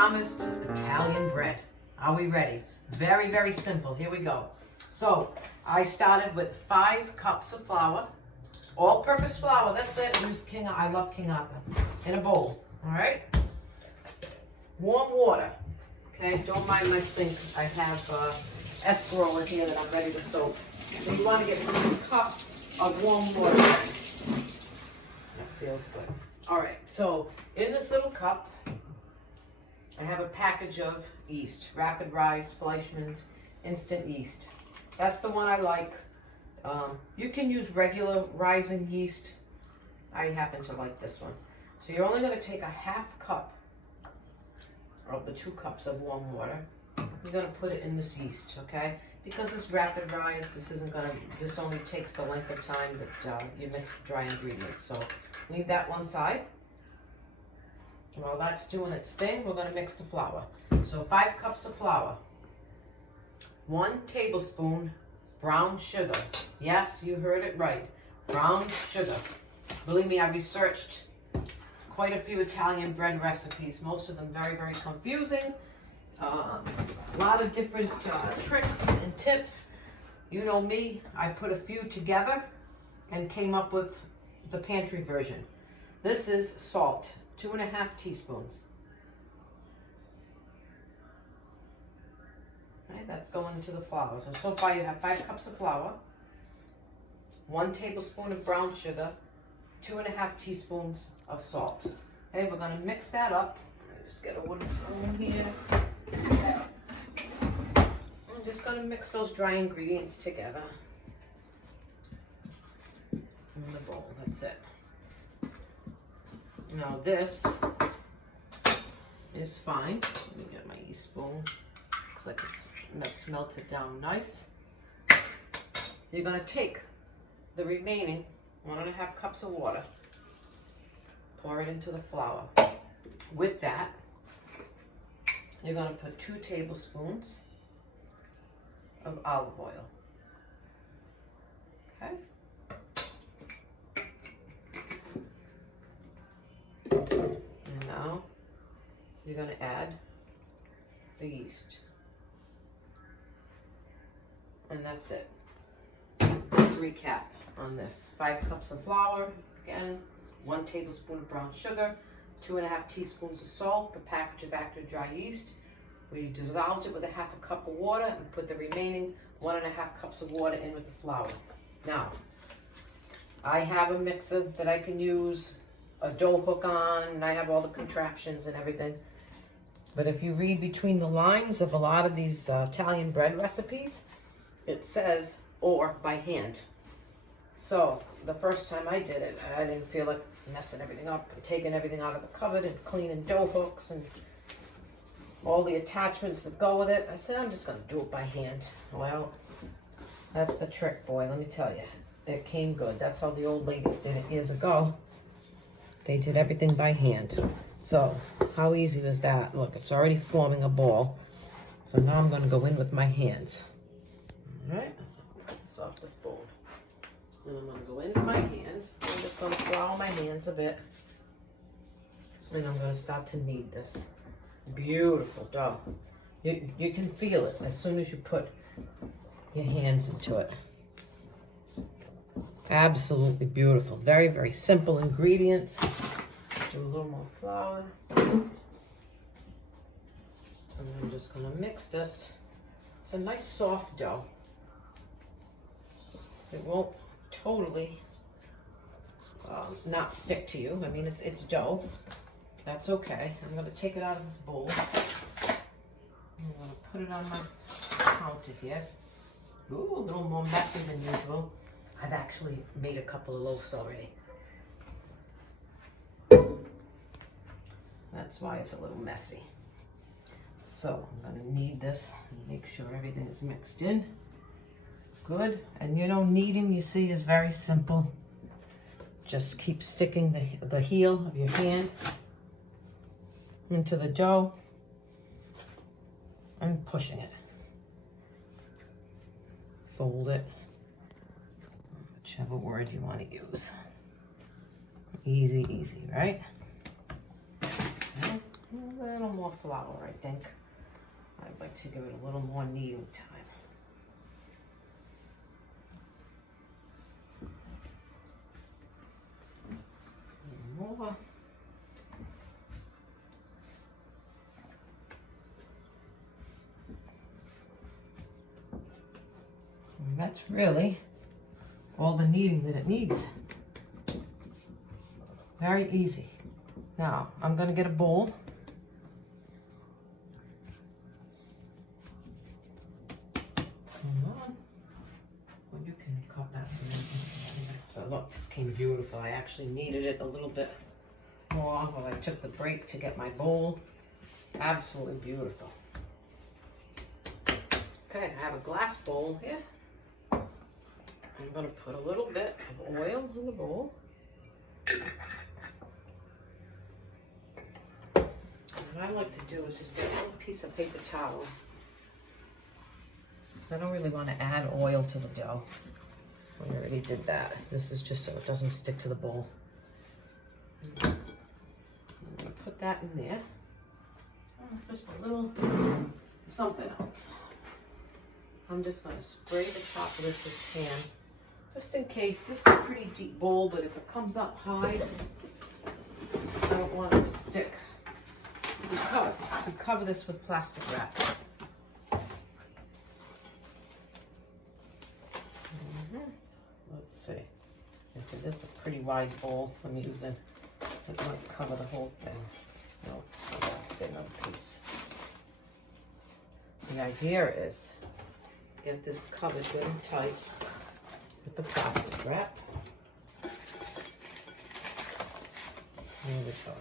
promised Italian bread. Are we ready? Very, very simple. Here we go. So I started with 5 cups of flour, all-purpose flour. That's it. I love King Arthur. In a bowl. All right. Warm water. Okay. Don't mind my sink. I have escrow in here that I'm ready to soak. So you want to get 2 cups of warm water. That feels good. All right. So in this little cup, I have a package of yeast, Rapid Rise, Fleischmann's Instant Yeast. That's the one I like. You can use regular rising yeast. I happen to like this one. So you're only going to take a half cup of the 2 cups of warm water. You're going to put it in this yeast, okay? Because it's Rapid Rise, this only takes the length of time that you mix the dry ingredients. So leave that one side. While that's doing its thing, we're going to mix the flour. So 5 cups of flour, 1 tablespoon brown sugar. Yes, you heard it right, brown sugar. Believe me, I researched quite a few Italian bread recipes, most of them very, very confusing. A lot of different tricks and tips. You know me, I put a few together and came up with the pantry version. This is salt. 2.5 teaspoons. Okay, that's going into the flour. So far you have 5 cups of flour, 1 tablespoon of brown sugar, 2.5 teaspoons of salt. Okay, we're going to mix that up. Just get a wooden spoon here. I'm just going to mix those dry ingredients together in the bowl. That's it. Now this is fine. Let me get my yeast spoon. Looks like it's melted down nice. You're going to take the remaining 1.5 cups of water, pour it into the flour. With that, you're going to put 2 tablespoons of olive oil. Okay. And now you're going to add the yeast. And that's it. Let's recap on this. 5 cups of flour, again, 1 tablespoon of brown sugar, 2.5 teaspoons of salt, the package of active dry yeast. We dissolved it with 1/2 cup of water and put the remaining 1.5 cups of water in with the flour. Now, I have a mixer that I can use a dough hook on, and I have all the contraptions and everything. But if you read between the lines of a lot of these Italian bread recipes, it says, or by hand. So the first time I did it, I didn't feel like messing everything up and taking everything out of the cupboard and cleaning dough hooks and all the attachments that go with it. I said, I'm just going to do it by hand. Well, that's the trick, boy, let me tell you. It came good. That's how the old ladies did it years ago. They did everything by hand. So how easy was that? Look, it's already forming a ball. So now I'm going to go in with my hands. All right, so put this off this bowl. And I'm going to go into my hands. I'm just going to flour my hands a bit. And I'm going to start to knead this. Beautiful dough. You can feel it as soon as you put your hands into it. Absolutely beautiful. Very, very simple ingredients. Do a little more flour. And I'm just going to mix this. It's a nice soft dough. It won't totally not stick to you. I mean, it's dough. That's okay. I'm going to take it out of this bowl. I'm going to put it on my counter here. Ooh, a little more messy than usual. I've actually made a couple of loaves already. That's why it's a little messy. So I'm going to knead this and make sure everything is mixed in. Good. And you know, kneading, you see, is very simple. Just keep sticking the heel of your hand into the dough and pushing it. Fold it. Whichever word you want to use. Easy, easy, right? Okay. A little more flour, I think. I'd like to give it a little more kneading time. More. And that's really all the kneading that it needs. Very easy. Now, I'm going to get a bowl. Well, you can cut that some. So look, this came beautiful. I actually kneaded it a little bit more while I took the break to get my bowl. Absolutely beautiful. Okay, I have a glass bowl here. I'm going to put a little bit of oil in the bowl. What I like to do is just get a little piece of paper towel. Because I don't really want to add oil to the dough. We already did that. This is just so it doesn't stick to the bowl. I'm going to put that in there. Just a little something else. I'm just going to spray the top of this pan. Just in case. This is a pretty deep bowl, but if it comes up high, I don't want it to stick. Because we cover this with plastic wrap. Let's see. If it is a pretty wide bowl I'm using, it might cover the whole thing. No, get another piece. The idea is get this covered good and tight with the plastic wrap. There we go.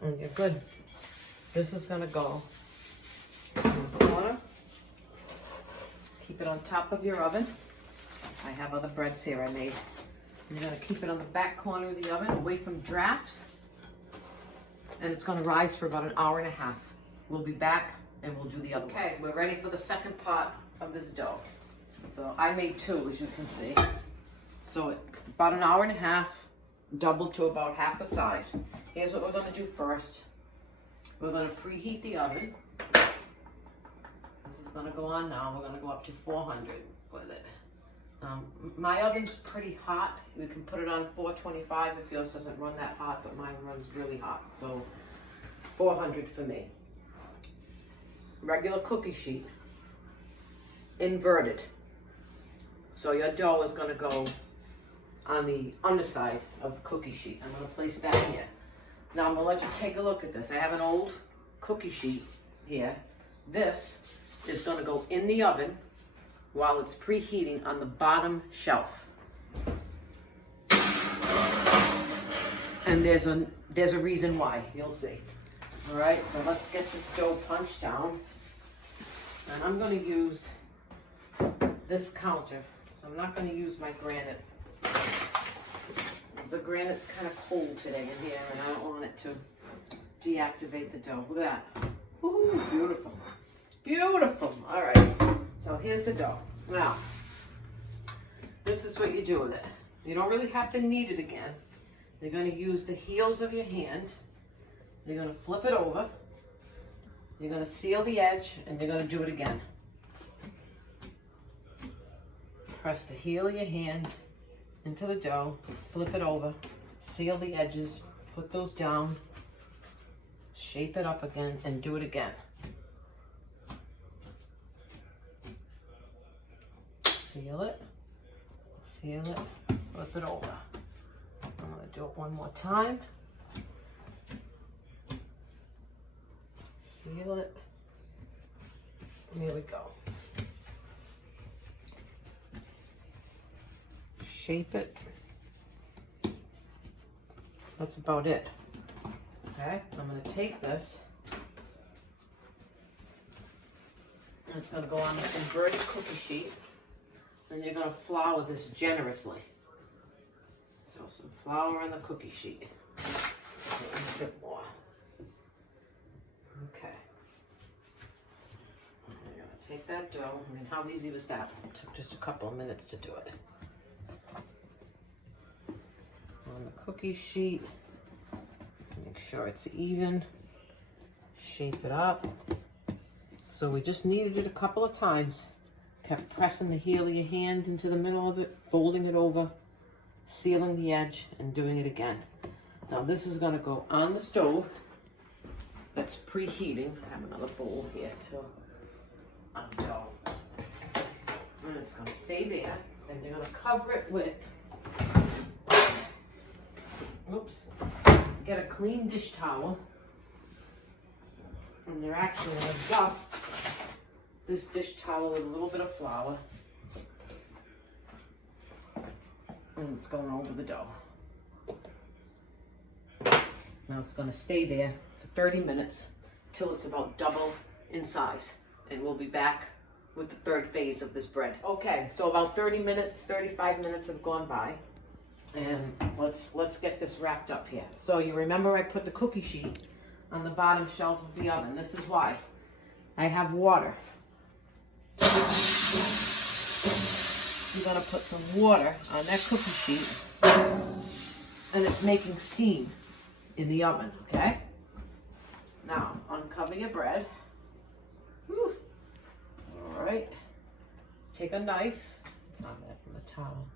And you're good. This is going to go in the corner. Keep it on top of your oven. I have other breads here I made. You're going to keep it on the back corner of the oven, away from drafts. And it's going to rise for about an hour and a half. We'll be back and we'll do the other one. Okay, we're ready for the second part of this dough. So I made two, as you can see. So about an hour and a half, doubled to about half the size. Here's what we're going to do first. We're going to preheat the oven. This is going to go on now. We're going to go up to 400 with it. My oven's pretty hot. We can put it on 425 if yours doesn't run that hot, but mine runs really hot. So 400 for me. Regular cookie sheet, inverted. So your dough is going to go on the underside of the cookie sheet. I'm going to place that here. Now I'm going to let you take a look at this. I have an old cookie sheet here. This is going to go in the oven while it's preheating on the bottom shelf. And there's a reason why. You'll see. All right, so let's get this dough punched down. And I'm going to use this counter. I'm not going to use my granite. The granite's kind of cold today in here, and I don't want it to deactivate the dough. Look at that. Ooh, beautiful. Beautiful. All right. So here's the dough. Now, this is what you do with it. You don't really have to knead it again. You're going to use the heels of your hand. You're going to flip it over. You're going to seal the edge, and you're going to do it again. Press the heel of your hand into the dough, flip it over, seal the edges, put those down, shape it up again, and do it again. Seal it, flip it over. I'm going to do it one more time. Seal it. And here we go. Shape it. That's about it. Okay, I'm going to take this. And it's going to go on this inverted cookie sheet. And you're going to flour this generously. So some flour on the cookie sheet. A bit more. Okay. I'm going to take that dough. I mean, how easy was that? It took just a couple of minutes to do it. On the cookie sheet. Make Make sure it's even. Shape it up. So we just kneaded it a couple of times. Kept pressing the heel of your hand into the middle of it, folding it over, sealing the edge, and doing it again. Now this is gonna go on the stove that's preheating. I have another bowl here too. Of dough. And it's gonna stay there. Then you're gonna cover it with, oops, get a clean dish towel. And you're actually gonna dust this dish towel with a little bit of flour. And it's going over the dough. Now it's gonna stay there for 30 minutes till it's about double in size. And we'll be back with the third phase of this bread. Okay, so about 30 minutes, 35 minutes have gone by. And let's get this wrapped up here. So you remember I put the cookie sheet on the bottom shelf of the oven. This is why. I have water. You're gonna put some water on that cookie sheet and it's making steam in the oven, okay? Now, uncover your bread. Whew. All right. Take a knife. It's not bad from the towel.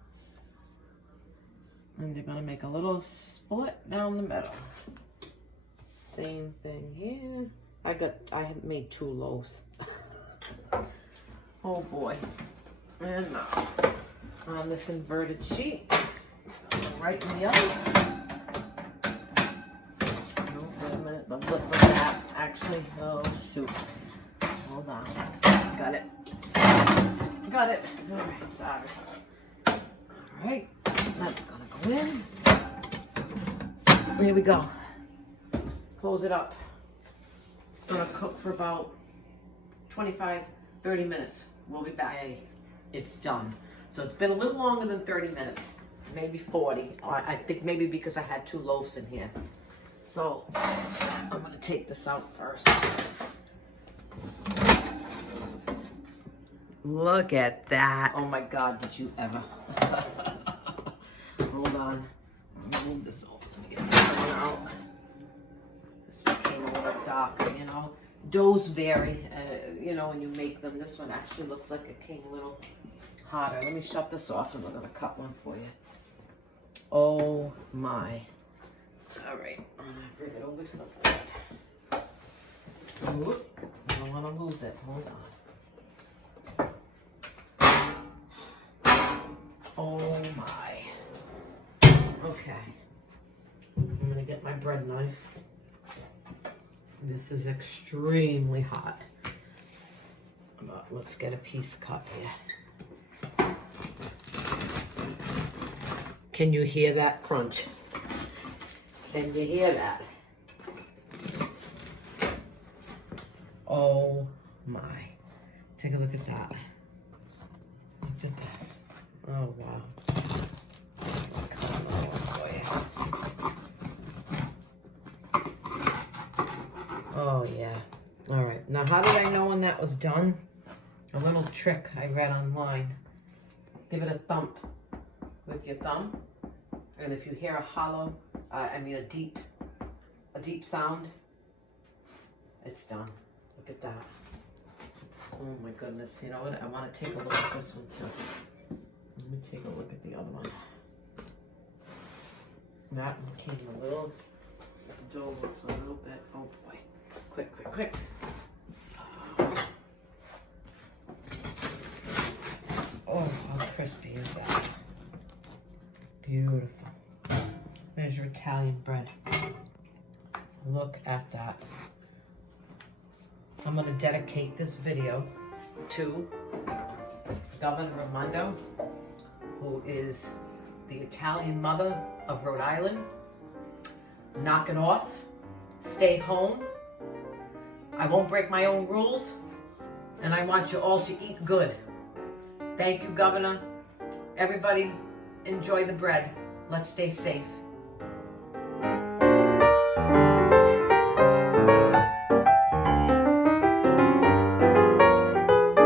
And you're gonna make a little split down the middle. Same thing here. I have made 2 loaves. Oh boy. And now, on this inverted sheet, it's going right in the oven. Oh, wait a minute, the lip of that, actually, oh shoot. Hold on, got it. Got it, all right, sorry. All right, that's gonna go in. Here we go. Close it up. It's gonna cook for about 25, 30 minutes. We'll be back. Hey, it's done. So it's been a little longer than 30 minutes, maybe 40. I think maybe because I had 2 loaves in here. So I'm gonna take this out first. Look at that. Oh my God, did you ever? Hold on. I'll move this over. Get that one out. This became a little darker, you know. Doughs vary, you know, when you make them. This one actually looks like it came a little hotter. Let me shut this off and we're gonna cut one for you. Oh my. All right, I'm gonna bring it over to the board. Oop, I don't wanna lose it, hold on. Oh my. Okay, I'm gonna get my bread knife. This is extremely hot. But let's get a piece cut here. Can you hear that crunch? Can you hear that? Oh my. Take a look at that. Look at this. Oh wow. Oh yeah. All right. Now how did I know when that was done? A little trick I read online. Give it a thump with your thumb. And if you hear a hollow, a deep sound, it's done. Look at that. Oh my goodness. You know what? I want to take a look at this one too. Let me take a look at the other one. That one came a little, this dough looks a little bit, oh boy. Quick, quick, quick. Oh, how crispy is that? Beautiful. There's your Italian bread. Look at that. I'm going to dedicate this video to Govenor Raimondo, who is the Italian mother of Rhode Island. Knock it off. Stay home. I won't break my own rules. And I want you all to eat good. Thank you, Governor. Everybody, enjoy the bread. Let's stay safe.